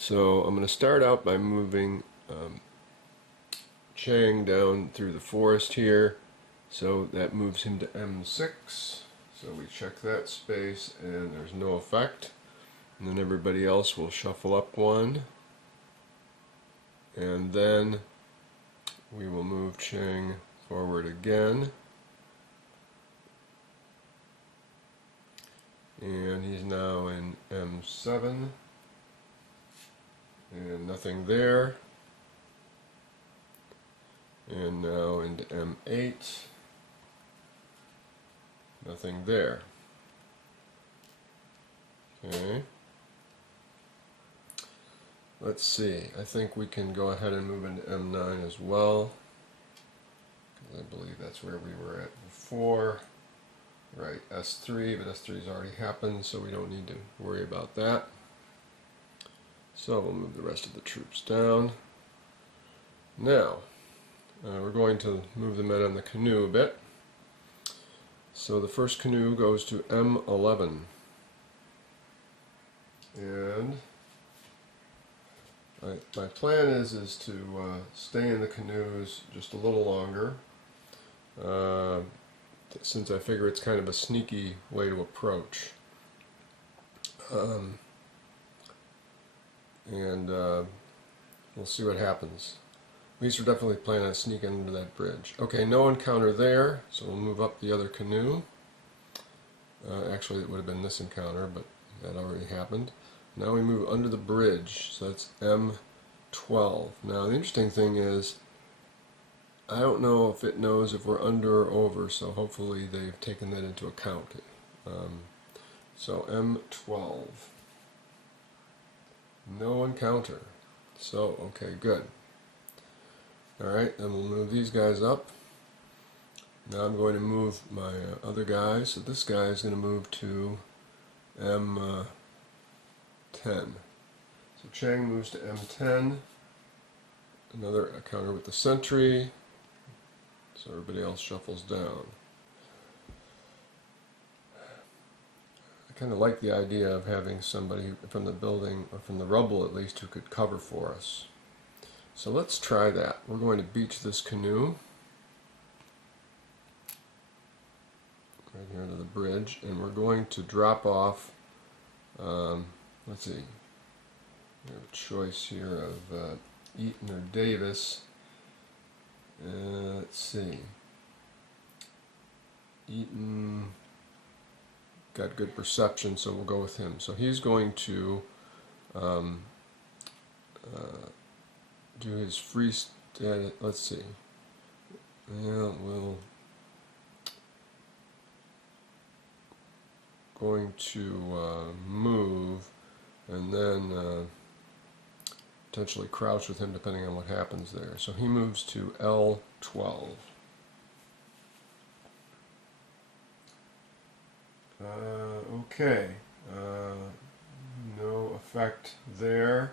So I'm going to start out by moving Chang down through the forest here. So that moves him to M6. So we check that space and there's no effect. And then everybody else will shuffle up one. And then we will move Chang forward again. And he's now in M7. And nothing there. And now into M8. Nothing there. Okay. Let's see. I think we can go ahead and move into M9 as well. I believe that's where we were at before. Right, S3, but S3 has already happened, so we don't need to worry about that. So we'll move the rest of the troops down. Now, we're going to move the men on the canoe a bit. So the first canoe goes to M11. And my plan is to stay in the canoes just a little longer, since I figure it's kind of a sneaky way to approach. We'll see what happens. At least we're definitely planning on sneaking under that bridge. Okay, no encounter there, so we'll move up the other canoe. Actually, it would have been this encounter, but that already happened. Now we move under the bridge, so that's M12. Now the interesting thing is, I don't know if it knows if we're under or over, so hopefully they've taken that into account. So M12. No encounter. So, okay, good. Alright, then we'll move these guys up. Now I'm going to move my other guy. So this guy is going to move to M10. So Chang moves to M10. Another encounter with the sentry. So everybody else shuffles down. I kind of like the idea of having somebody from the building, or from the rubble at least, who could cover for us. So let's try that. We're going to beach this canoe right here to the bridge, and we're going to drop off, let's see, we have a choice here of Eaton or Davis. Let's see, Eaton got good perception, so we'll go with him. So he's going to do his free stat. Let's see. Yeah, we'll going to move and then potentially crouch with him depending on what happens there. So he moves to L12. Okay, no effect there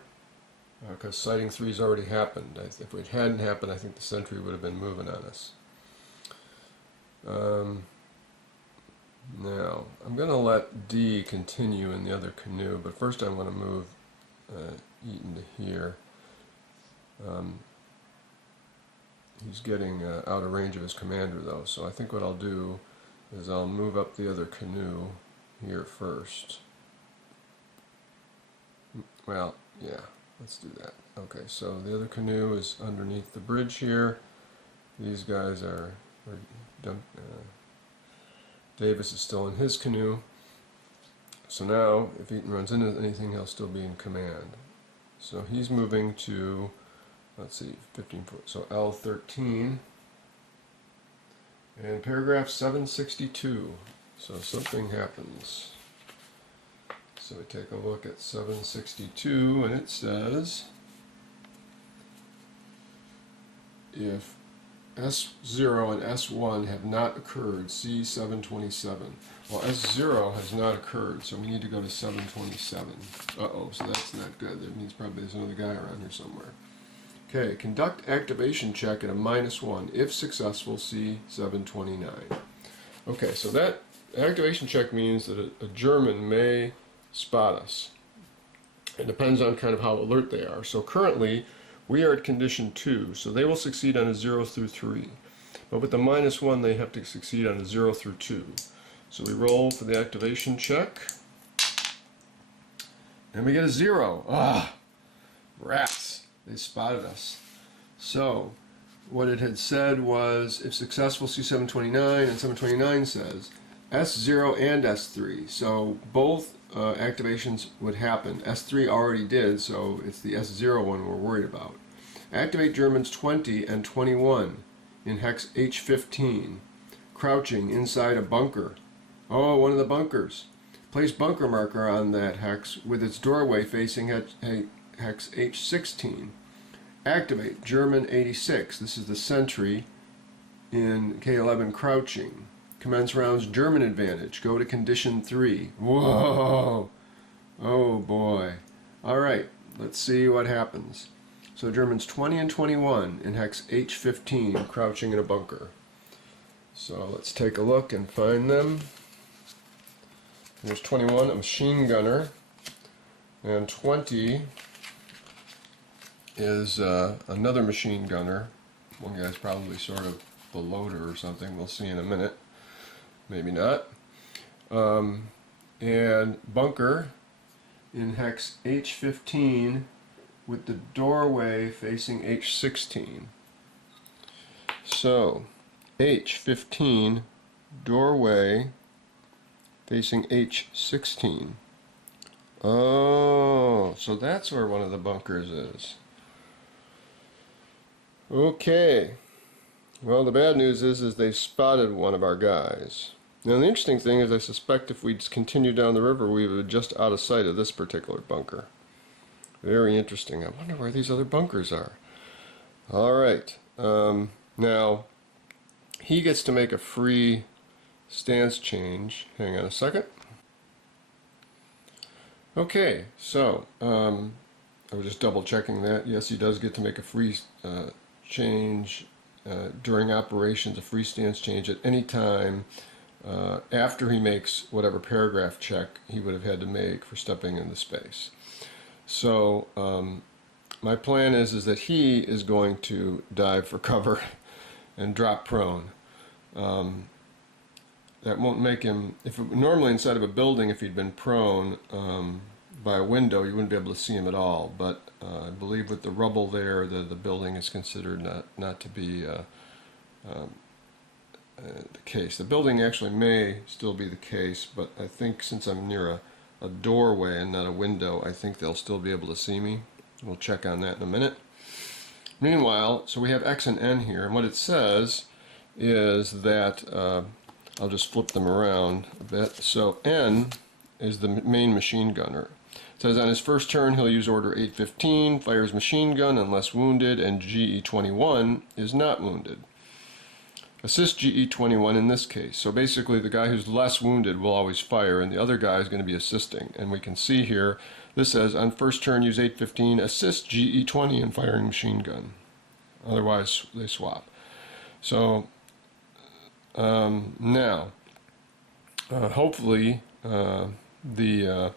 because sighting 3's already happened. If it hadn't happened, I think the sentry would have been moving on us. Now, I'm going to let D continue in the other canoe, but first I'm going to move Eaton to here. He's getting out of range of his commander though, so I think what I'll do is I'll move up the other canoe here first. Well, yeah, let's do that. Okay, so the other canoe is underneath the bridge here. These guys are Davis is still in his canoe. So now, if Eaton runs into anything, he'll still be in command. So he's moving to, let's see, 15 foot, so L13. And paragraph 762. So something happens. So we take a look at 762, and it says, if S0 and S1 have not occurred, see 727. Well, S0 has not occurred, so we need to go to 727. Uh-oh, so that's not good. That means probably there's another guy around here somewhere. Okay, conduct activation check at a -1. If successful, see 729. Okay, so that activation check means that a German may spot us. It depends on kind of how alert they are. So currently, we are at condition 2, so they will succeed on a 0 through 3. But with the -1, they have to succeed on a 0 through 2. So we roll for the activation check, and we get a 0. Ah, rats! They spotted us. So what it had said was, if successful, C729, and 729 says S0 and S3. So both activations would happen. S3 already did, so it's the S0 one we're worried about. Activate Germans 20 and 21 in hex H15, crouching inside a bunker. Oh, one of the bunkers. Place bunker marker on that hex with its doorway facing hex H16. Activate German 86. This is the sentry in K11 crouching. Commence rounds German advantage. Go to condition 3. Whoa! Oh boy. Alright, let's see what happens. So Germans 20 and 21 in hex H15, crouching in a bunker. So let's take a look and find them. There's 21, a machine gunner, and 20 is another machine gunner. One guy's probably sort of the loader or something. We'll see in a minute. Maybe not. And bunker in hex H15 with the doorway facing H16. So H15, doorway facing H16. Oh, so that's where one of the bunkers is. Okay. Well, the bad news is they've spotted one of our guys. Now, the interesting thing is I suspect if we'd continue down the river, we would just out of sight of this particular bunker. Very interesting. I wonder where these other bunkers are. All right. Now, he gets to make a free stance change. Hang on a second. Okay, so I was just double checking that. Yes, he does get to make a free change during operations, a free stance change at any time after he makes whatever paragraph check he would have had to make for stepping into space. So my plan is that he is going to dive for cover and drop prone. That won't make him, normally inside of a building, if he'd been prone by a window, you wouldn't be able to see him at all. But I believe with the rubble there, the building is considered not to be the case. The building actually may still be the case, but I think since I'm near a doorway and not a window, I think they'll still be able to see me. We'll check on that in a minute. Meanwhile, so we have X and N here, and what it says is that I'll just flip them around a bit. So N is the main machine gunner. It says on his first turn he'll use order 815, fires machine gun unless wounded, and GE21 is not wounded. Assist GE21 in this case. So basically the guy who's less wounded will always fire, and the other guy is going to be assisting. And we can see here, this says on first turn use 815, assist GE20 in firing machine gun. Otherwise they swap. So now, hopefully, by the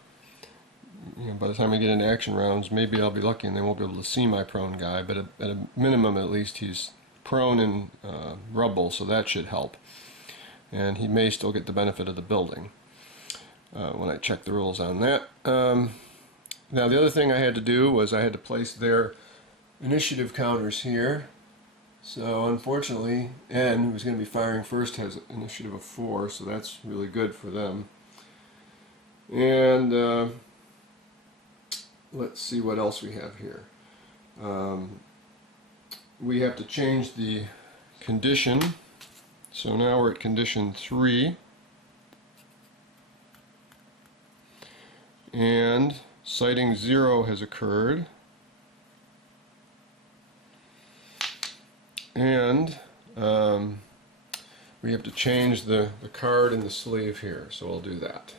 time I get into action rounds, maybe I'll be lucky and they won't be able to see my prone guy, but at a minimum, at least, he's prone in rubble, so that should help. And he may still get the benefit of the building when I check the rules on that. Now, the other thing I had to do was I had to place their initiative counters here. So unfortunately, N, who's going to be firing first, has an initiative of 4, so that's really good for them. And let's see what else we have here. We have to change the condition. So now we're at condition 3. And sighting 0 has occurred. And we have to change the card in the sleeve here, so we'll do that.